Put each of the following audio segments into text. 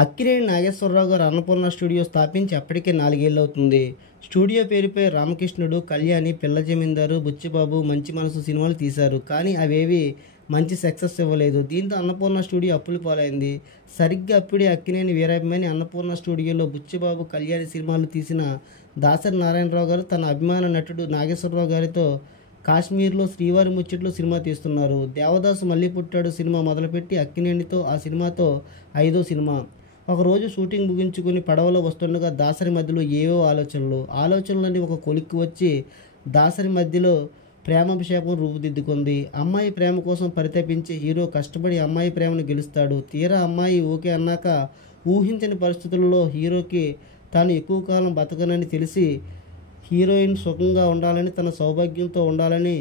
అక్కినేని నాగేశ్వరరావు గారు అన్నపూర్ణ స్టూడియో స్థాపించి అప్పటికే 4 ఏళ్ళు అవుతుంది. స్టూడియో పేరుపై రామకృష్ణుడు, కళ్యాణి, పిల్ల జమీందారు, బుచ్చిబాబు, మంచి మనసు సినిమాలు తీశారు. కానీ అవేవి మంచి సక్సెస్ ఇవ్వలేదు. దీంతో అన్నపూర్ణ స్టూడియో అప్పుల పాలైంది. సరిగ్గా అప్పుడే అక్కినేని వీరాభిమాని అన్నపూర్ణ స్టూడియోలో బుచ్చిబాబు, కళ్యాణి సినిమాలు తీసిన దాసరి నారాయణరావు గారు తన అభిమాన నటుడు నాగేశ్వరరావు గారితో కాశ్మీర్లో శ్రీవారి ముచ్చట్లు సినిమా తీస్తున్నారు. దేవదాసు మళ్ళీ పుట్టాడు సినిమా మొదలుపెట్టి అక్కినేనితో ఆ సినిమాతో 5వ సినిమా. ఒకరోజు షూటింగ్ ముగించుకుని పడవలో వస్తుండగా దాసరి మధ్యలో ఏవో ఆలోచనలన్నీ ఒక కొలిక్కి వచ్చి దాసరి మధ్యలో ప్రేమాభిషేకం రూపుదిద్దుకుంది. అమ్మాయి ప్రేమ కోసం పరితపించే హీరో కష్టపడి అమ్మాయి ప్రేమను గెలుస్తాడు. తీరా అమ్మాయి ఓకే అన్నాక ఊహించని పరిస్థితుల్లో హీరోకి తాను ఎక్కువ కాలం బతకనని తెలిసి హీరోయిన్ సుఖంగా ఉండాలని, తన సౌభాగ్యంతో ఉండాలని,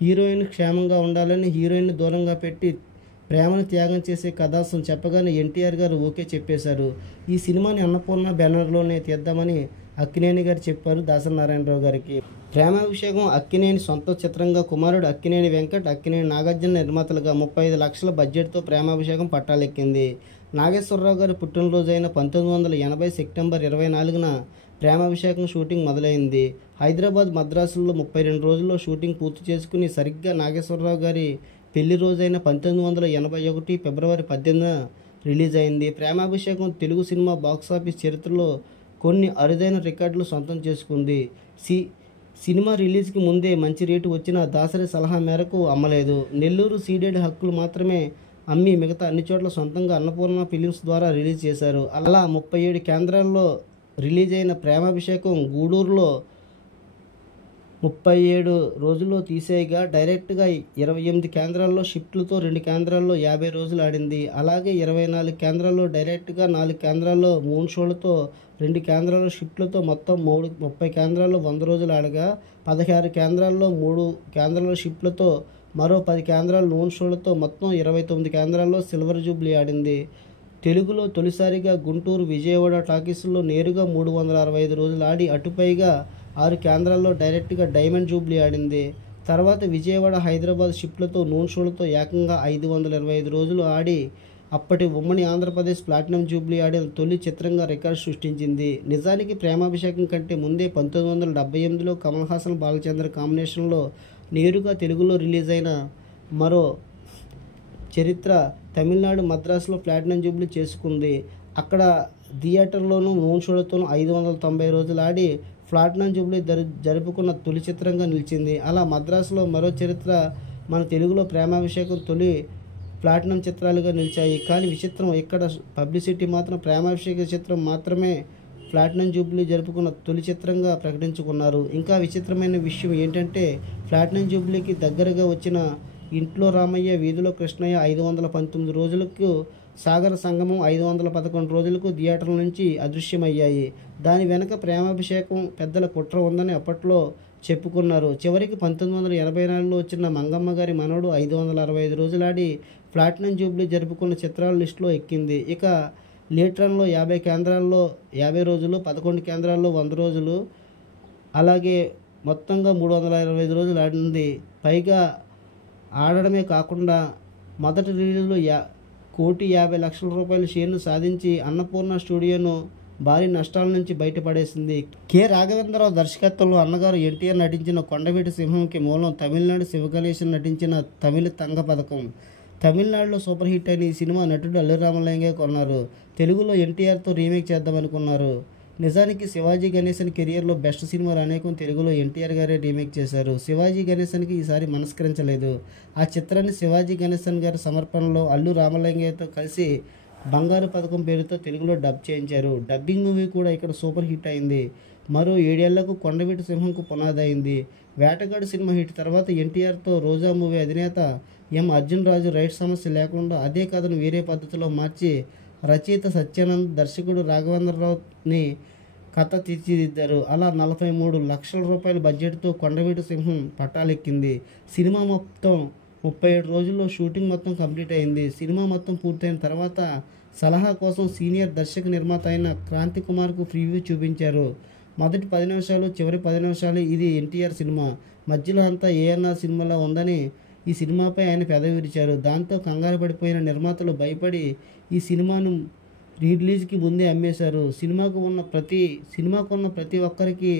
హీరోయిన్ క్షేమంగా ఉండాలని హీరోయిన్ దూరంగా పెట్టి ప్రేమను త్యాగం చేసే కథాంశం చెప్పగానే ఎన్టీఆర్ గారు ఓకే చెప్పేశారు. ఈ సినిమాని అన్నపూర్ణ బ్యానర్లోనే తీద్దామని అక్కినేని గారు చెప్పారు దాసరి నారాయణరావు గారికి. ప్రేమాభిషేకం అక్కినేని సొంత చిత్రంగా కుమారుడు అక్కినేని వెంకట్, అక్కినేని నాగార్జున నిర్మాతలుగా 35 లక్షల బడ్జెట్తో ప్రేమాభిషేకం పట్టాలెక్కింది. నాగేశ్వరరావు గారి పుట్టినరోజైన 1980 సెప్టెంబర్ 24న ప్రేమాభిషేకం షూటింగ్ మొదలైంది. హైదరాబాద్, మద్రాసుల్లో 32 రోజుల్లో షూటింగ్ పూర్తి చేసుకుని సరిగ్గా నాగేశ్వరరావు గారి పెళ్లి రోజైన 1981 ఫిబ్రవరి 18న రిలీజ్ అయింది. ప్రేమాభిషేకం తెలుగు సినిమా బాక్సాఫీస్ చరిత్రలో కొన్ని అరుదైన రికార్డులు సొంతం చేసుకుంది. సినిమా రిలీజ్కి ముందే మంచి రేటు వచ్చిన దాసరి సలహా మేరకు అమ్మలేదు. నెల్లూరు సీడెడ్ హక్కులు మాత్రమే అమ్మి మిగతా అన్ని చోట్ల సొంతంగా అన్నపూర్ణ ఫిలిమ్స్ ద్వారా రిలీజ్ చేశారు. అలా 37 కేంద్రాల్లో రిలీజ్ అయిన ప్రేమాభిషేకం గూడూరులో 37 రోజుల్లో తీసేయగా డైరెక్ట్గా 28 కేంద్రాల్లో షిఫ్ట్లతో 2 కేంద్రాల్లో 50 రోజులు ఆడింది. అలాగే 24 కేంద్రాల్లో డైరెక్ట్గా, 4 కేంద్రాల్లో 3 షోలతో, 2 కేంద్రాల్లో షిఫ్ట్లతో మొత్తం 30 కేంద్రాల్లో 100 రోజులు ఆడగా 16 కేంద్రాల్లో 3 కేంద్రాల్లో షిఫ్ట్లతో, మరో 10 కేంద్రాలు నూన్ షోలతో మొత్తం 29 కేంద్రాల్లో సిల్వర్ జూబ్లీ ఆడింది. తెలుగులో తొలిసారిగా గుంటూరు, విజయవాడ టాకీసుల్లో నేరుగా 365 రోజులు ఆడి అటుపైగా 6 కేంద్రాల్లో డైరెక్ట్గా డైమండ్ జూబ్లీ ఆడింది. తర్వాత విజయవాడ, హైదరాబాద్ షిఫ్ట్లతో నూన్ షోలతో ఏకంగా 525 రోజులు ఆడి అప్పటి ఉమ్మడి ఆంధ్రప్రదేశ్ ప్లాటినం జూబ్లీ ఆడిన తొలి చిత్రంగా రికార్డు సృష్టించింది. నిజానికి ప్రేమాభిషేకం కంటే ముందే 1978లో కమల్ హాసన్, బాలచంద్ర కాంబినేషన్లో నేరుగా తెలుగులో రిలీజ్ అయిన మరో చరిత్ర తమిళనాడు, మద్రాసులో ప్లాటినం జూబ్లీ చేసుకుంది. అక్కడ థియేటర్లోనూ నూన్ షోలతోనూ 590 రోజులు ఆడి ప్లాటినం జూబ్లీ జరుపుకున్న తొలి చిత్రంగా నిలిచింది. అలా మద్రాసులో మరో చరిత్ర మన తెలుగులో ప్రేమాభిషేకం తొలి ప్లాటినం చిత్రాలుగా నిలిచాయి. కానీ విచిత్రం, ఇక్కడ పబ్లిసిటీ మాత్రం ప్రేమాభిషేక చిత్రం మాత్రమే ప్లాటినం జూబ్లీ జరుపుకున్న తొలి చిత్రంగా ప్రకటించుకున్నారు. ఇంకా విచిత్రమైన విషయం ఏంటంటే ప్లాటినం జూబ్లీకి దగ్గరగా వచ్చిన ఇంట్లో రామయ్య, వీధిలో కృష్ణయ్య 519 రోజులకు, సాగర సంగమం 511 రోజులకు థియేటర్ల నుంచి అదృశ్యమయ్యాయి. దాని వెనక ప్రేమాభిషేకం పెద్దల కుట్ర ఉందని అప్పట్లో చెప్పుకున్నారు. చివరికి 1984లో వచ్చిన మంగమ్మ గారి మనవడు 565 రోజులు ఆడి ప్లాటినం జూబ్లీ జరుపుకున్న చిత్రాల లిస్టులో ఎక్కింది. ఇక లీట్రన్లో 50 కేంద్రాల్లో 50 రోజులు, 11 కేంద్రాల్లో 100 రోజులు, అలాగే మొత్తంగా 325 రోజులు ఆడింది. పైగా ఆడడమే కాకుండా మొదటి రిలీజ్లో 1,50,00,000 రూపాయల షేర్ను సాధించి అన్నపూర్ణ స్టూడియోను భారీ నష్టాల నుంచి బయటపడేసింది. కె. రాఘవేంద్రరావు దర్శకత్వంలో అన్నగారు ఎన్టీఆర్ నటించిన కొండవీటి సింహంకి మూలం తమిళనాడు శివగణేశన్ నటించిన తమిళ తంగ పథకం. తమిళనాడులో సూపర్ హిట్ అయిన ఈ సినిమా నటుడు అల్లు రామలింగే కొన్నారు. తెలుగులో ఎన్టీఆర్తో రీమేక్ చేద్దామనుకున్నారు. నిజానికి శివాజీ గణేశన్ కెరియర్లో బెస్ట్ సినిమాలు అనేకం తెలుగులో ఎన్టీఆర్ గారే రీమేక్ చేశారు. శివాజీ గణేశన్కి ఈసారి మనస్కరించలేదు. ఆ చిత్రాన్ని శివాజీ గణేశన్ గారి సమర్పణలో అల్లు రామలింగేతో కలిసి బంగారు పథకం పేరుతో తెలుగులో డబ్ చేయించారు. డబ్బింగ్ మూవీ కూడా ఇక్కడ సూపర్ హిట్ అయింది. మరో 7 ఏళ్లకు కొండవీటి సింహంకు పునాది అయింది. వేటగాడు సినిమా హిట్ తర్వాత ఎన్టీఆర్తో రోజా మూవీ అధినేత ఎం. అర్జున్ రాజు రైట్ సమస్య లేకుండా అదే కథను వేరే పద్ధతిలో మార్చి రచయిత సత్యానంద్, దర్శకుడు రాఘవేంద్రరావుని కథ తీర్చిదిద్దారు. అలా 43 లక్షల రూపాయల బడ్జెట్తో కొండవీటి సింహం పట్టాలెక్కింది. సినిమా మొత్తం 37 రోజుల్లో షూటింగ్ మొత్తం కంప్లీట్ అయింది. సినిమా మొత్తం పూర్తయిన తర్వాత సలహా కోసం సీనియర్ దర్శక నిర్మాత అయిన క్రాంతి కుమార్కు ప్రివ్యూ చూపించారు. మొదటి 10 నిమిషాలు, చివరి 10 నిమిషాలు ఇది ఎన్టీఆర్ సినిమా, మధ్యలో అంతా ఏఎన్ఆర్ సినిమాలా ఉందని ఈ సినిమాపై ఆయన పెదవి విరిచారు. దాంతో కంగారు పడిపోయిన నిర్మాతలు భయపడి ఈ సినిమాను రీ రిలీజ్కి ముందే అమ్మేశారు. సినిమాకు ఉన్న ప్రతి ఒక్కరికి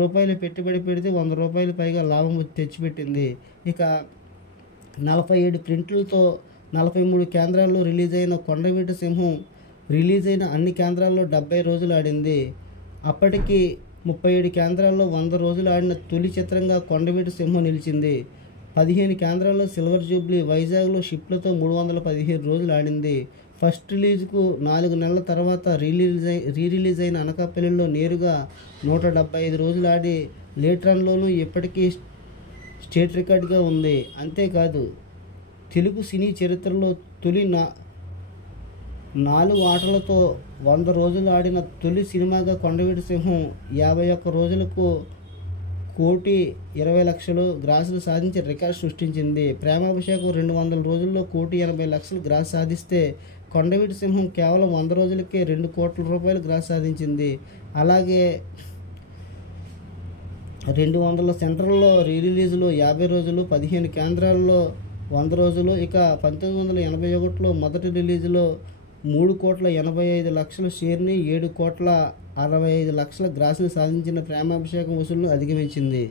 రూ. 10 పెట్టుబడి పెడితే రూ. 100 పైగా లాభం తెచ్చిపెట్టింది. ఇక 47 ప్రింట్లతో 43 కేంద్రాల్లో రిలీజ్ అయిన కొండవీటి సింహం రిలీజ్ అయిన అన్ని కేంద్రాల్లో 70 రోజులు ఆడింది. అప్పటికి 37 కేంద్రాల్లో 100 రోజులు ఆడిన తొలి చిత్రంగా కొండవీటి సింహం నిలిచింది. 15 కేంద్రాల్లో సిల్వర్ జూబ్లీ వైజాగ్లో షిప్లతో 315 రోజులు ఆడింది. ఫస్ట్ రిలీజ్కు 4 నెలల తర్వాత రీ రిలీజ్ అయిన అనకాపల్లిలో నేరుగా 175 రోజులు ఆడి లేట్ రన్లోనూ ఇప్పటికీ స్టేట్ రికార్డుగా ఉంది. అంతేకాదు తెలుగు సినీ చరిత్రలో తొలి 4 ఆటలతో 100 రోజులు ఆడిన తొలి సినిమాగా కొండవీటి సింహం 51 రోజులకు 1,20,00,000 గ్రాసులు సాధించి రికార్డు సృష్టించింది. ప్రేమాభిషేకం 200 రోజుల్లో 1,80,00,000 గ్రాస్ సాధిస్తే కొండవీటి సింహం కేవలం 100 రోజులకే 2 కోట్ల రూపాయలు గ్రాస్ సాధించింది. అలాగే 200 సెంటర్లలో రీ రిలీజులు 50 రోజులు, 15 కేంద్రాల్లో 100 రోజులు. ఇక 1981లో మొదటి రిలీజులో 3,85,00,000 షేర్ని 7,65,00,000 గ్రాసులు సాధించిన ప్రేమాభిషేకం వసూళ్లను అధిగమించింది.